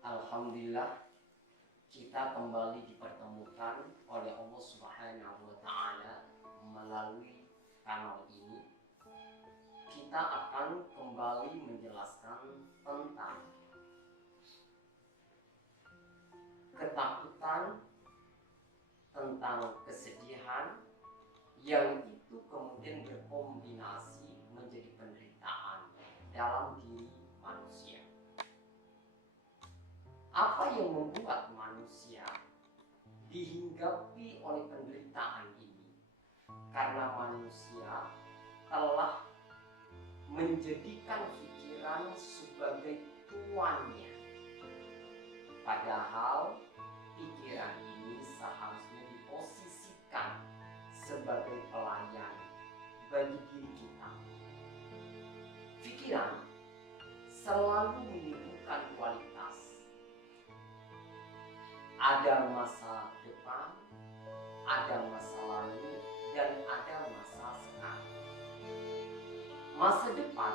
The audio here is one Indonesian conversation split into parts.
Alhamdulillah, kita kembali dipertemukan oleh Allah Subhanahu wa Ta'ala melalui kanal ini. Kita akan kembali menjelaskan tentang ketakutan, tentang kesedihan yang itu kemudian berkombinasi menjadi penderitaan dalam diri manusia. Apa yang membuat manusia dihinggapi oleh penderitaan ini? Karena manusia telah menjadikan pikiran sebagai tuannya. Padahal pikiran ini seharusnya diposisikan sebagai pelayan bagi diri kita. Pikiran selalu menimbulkan kualitas. Ada masa depan, ada masa lalu, dan ada masa sekarang. Masa depan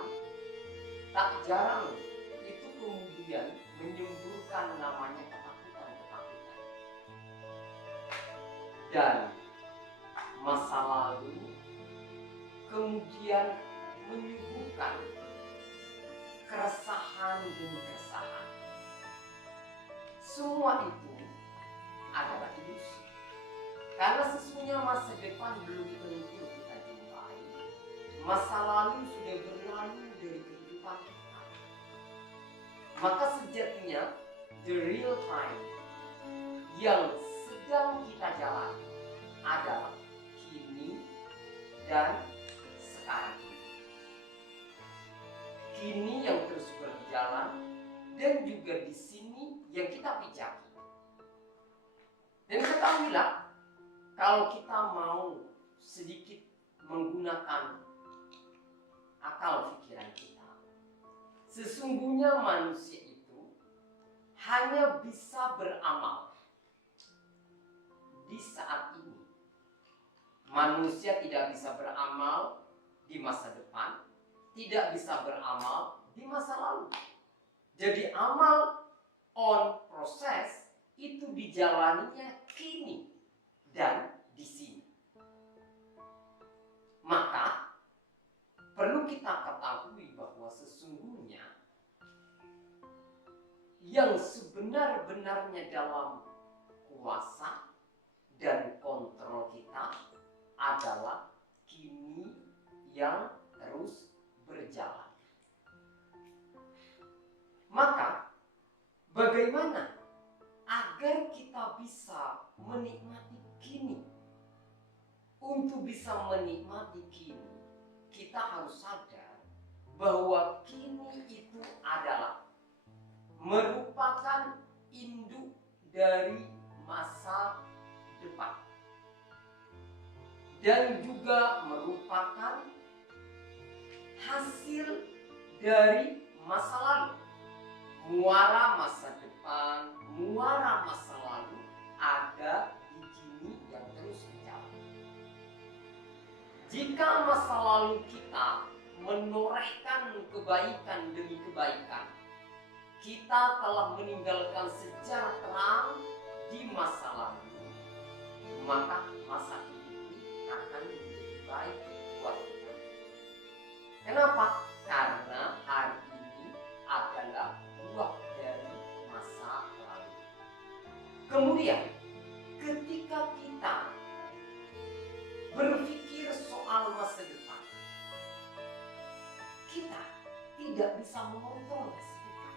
tak jarang itu kemudian menyemburkan namanya ketakutan-ketakutan. Dan masa lalu kemudian menyuguhkan keresahan demi keresahan. Semua itu adalah ilusi. Karena sesungguhnya masa depan belum tentu kita jumpai. Masa lalu sudah berlalu dari kehidupan kita. Maka sejatinya the real time yang sedang kita jalani adalah kini dan sekarang ini. Kini yang terus berjalan dan juga di sini yang kita pijaki. Dan ketahuilah, kalau kita mau sedikit menggunakan akal pikiran kita, sesungguhnya manusia itu hanya bisa beramal di saat ini. Manusia tidak bisa beramal di masa depan, tidak bisa beramal di masa lalu. Jadi amal on proses itu dijalaninya kini dan di sini. Maka perlu kita ketahui bahwa sesungguhnya yang sebenar-benarnya dalam kuasa dan kontrol kita adalah kini yang terus berjalan. Maka bagaimana agar kita bisa menikmati kini? Untuk bisa menikmati kini, kita harus sadar bahwa kini itu adalah merupakan induk dari masa depan dan juga merupakan hasil dari masa lalu. Muara masa depan, muara masa lalu ada di kini yang terus berjalan. Jika masa lalu kita menorehkan kebaikan demi kebaikan, kita telah meninggalkan sejarah terang di masa lalu, maka masa ini akan menjadi baik buat kita. Kenapa? Karena hari ini adalah buah dari masa lalu. Kemudian ketika kita berpikir soal masa depan, kita tidak bisa mengontrol masa depan.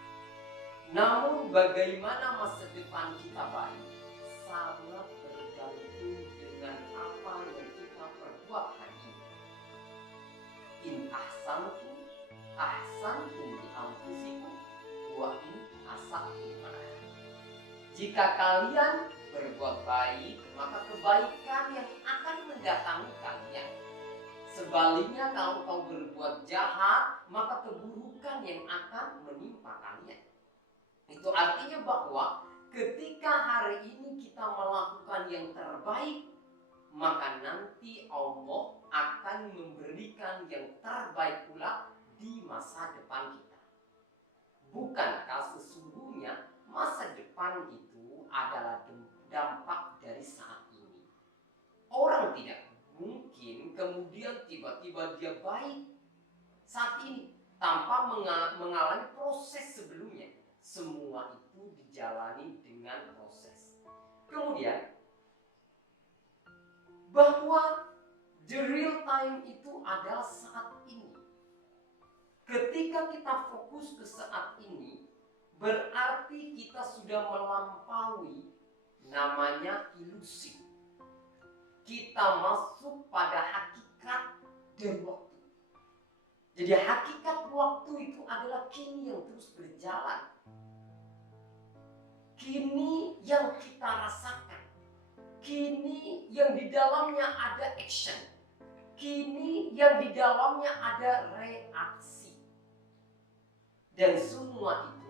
Namun bagaimana masa depan kita baik sangat bergantung dengan apa yang kita perbuat hari ini. In ahsantum li anfusikum wa in asatum. Jika kalian berbuat baik, maka kebaikan yang akan mendatangi kalian. Sebaliknya kalau kau berbuat jahat, maka keburukan yang akan menimpa kalian. Itu artinya bahwa ketika hari ini kita melakukan yang terbaik, maka nanti Allah akan memberikan yang terbaik pula di di masa depan kita. Bukankah sesungguhnya masa depan itu adalah dampak dari saat ini? Orang tidak mungkin kemudian tiba-tiba dia baik saat ini tanpa mengalami proses sebelumnya. Semua itu dijalani dengan proses. Kemudian bahwa the real time itu adalah saat ini. Ketika kita fokus ke saat ini, berarti kita sudah melampaui namanya ilusi. Kita masuk pada hakikat dari waktu. Jadi hakikat waktu itu adalah kini yang terus berjalan. Kini yang kita rasakan. Kini yang di dalamnya ada action. Kini yang di dalamnya ada reaksi. Dan semua itu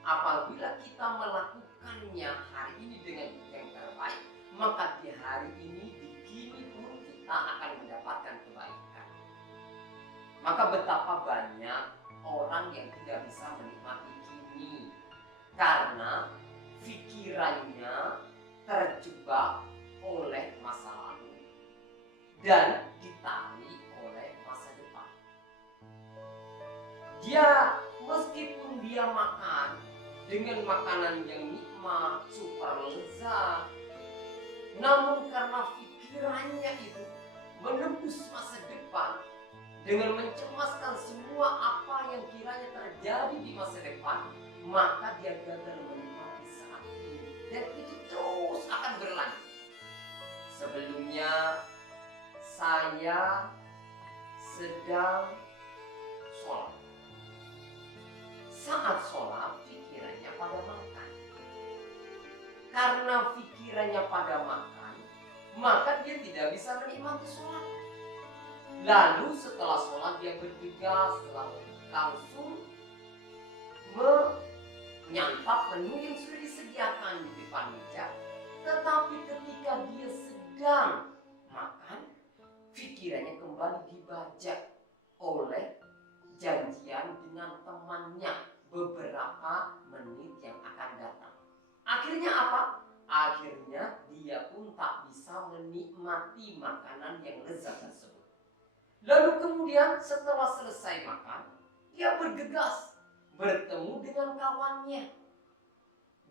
apabila kita melakukannya hari ini dengan yang terbaik, maka di hari ini, di kini pun kita akan mendapatkan kebaikan. Maka betapa banyak orang yang tidak bisa menikmati kini karena pikirannya terjebak oleh masa lalu dan ditarik oleh masa depan. Dia meskipun dia makan dengan makanan yang nikmat, super lezat, namun karena pikirannya itu menembus masa depan dengan mencemaskan semua apa yang kiranya terjadi di masa depan, maka dia gagal menikmati saat ini. Dan itu terus akan berlanjut. Sebelumnya saya sedang sholat. Saat sholat pikirannya pada makan. Karena pikirannya pada makan, maka dia tidak bisa menikmati sholat. Lalu setelah sholat dia bergegas langsung menyantap menu yang sudah disediakan di depan meja. Tetapi ketika dia sedang makan, pikirannya kembali dibajak oleh janjian dengan temannya beberapa menit yang akan datang. Akhirnya apa? Akhirnya dia pun tak bisa menikmati makanan yang lezat tersebut. Lalu kemudian setelah selesai makan, dia bergegas bertemu dengan kawannya.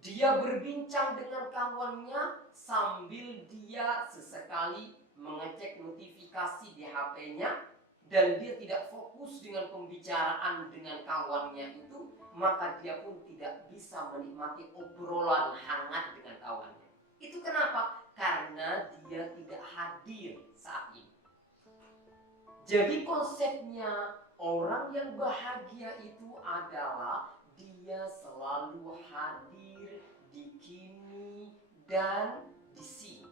Dia berbincang dengan kawannya sambil dia sesekali mengecek notifikasi di HP-nya. Dan dia tidak fokus dengan pembicaraan dengan kawannya itu, maka dia pun tidak bisa menikmati obrolan hangat dengan kawannya. Itu kenapa? Karena dia tidak hadir saat ini. Jadi konsepnya orang yang bahagia itu adalah dia selalu hadir di kini dan di sini.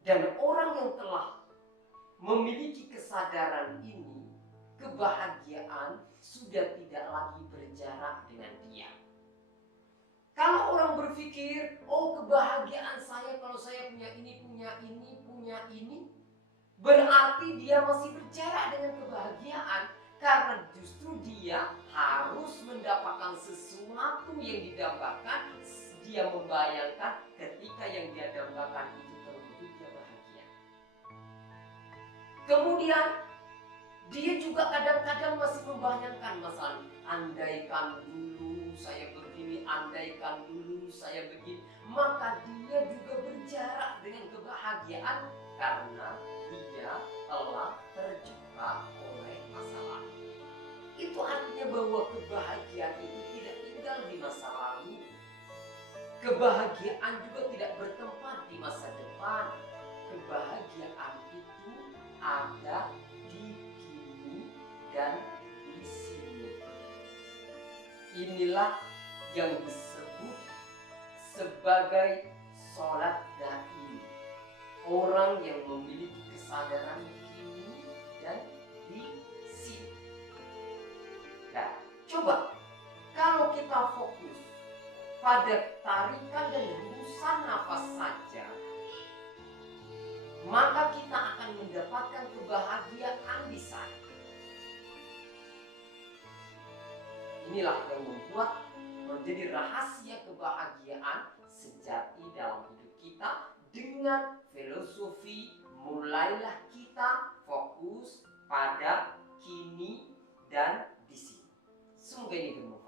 Dan orang yang telah memiliki kesadaran ini, kebahagiaan sudah tidak lagi berjarak dengan dia. Kalau orang berpikir, oh kebahagiaan saya kalau saya punya ini, punya ini, berarti dia masih berjarak dengan kebahagiaan. Karena justru dia harus mendapatkan sesuatu yang didambakan. Dia membayangkan ketika yang dia dambakan itu terwujud, dia bahagia. Kemudian dia juga kadang-kadang masih membayangkan masalah, andaikan dulu saya begini, andaikan dulu saya begini. Maka dia juga berjarak dengan kebahagiaan karena dia telah terjebak oleh masa lalu. Itu artinya bahwa kebahagiaan itu tidak tinggal di masa lalu. Kebahagiaan juga tidak bertempat di masa depan. Kebahagiaan itu ada di kini dan di sini. Inilah yang disebut sebagai sholat daim. Orang yang memiliki kesadaran di kini dan di sini. Nah, coba kalau kita fokus pada tarikan dan hembusan nafas saja, maka kita akan mendapatkan kebahagiaan di sana. Inilah yang membuat menjadi rahasia kebahagiaan sejati dalam hidup kita. Dengan filosofi, mulailah kita fokus pada kini dan di sini. Semoga ini bermanfaat.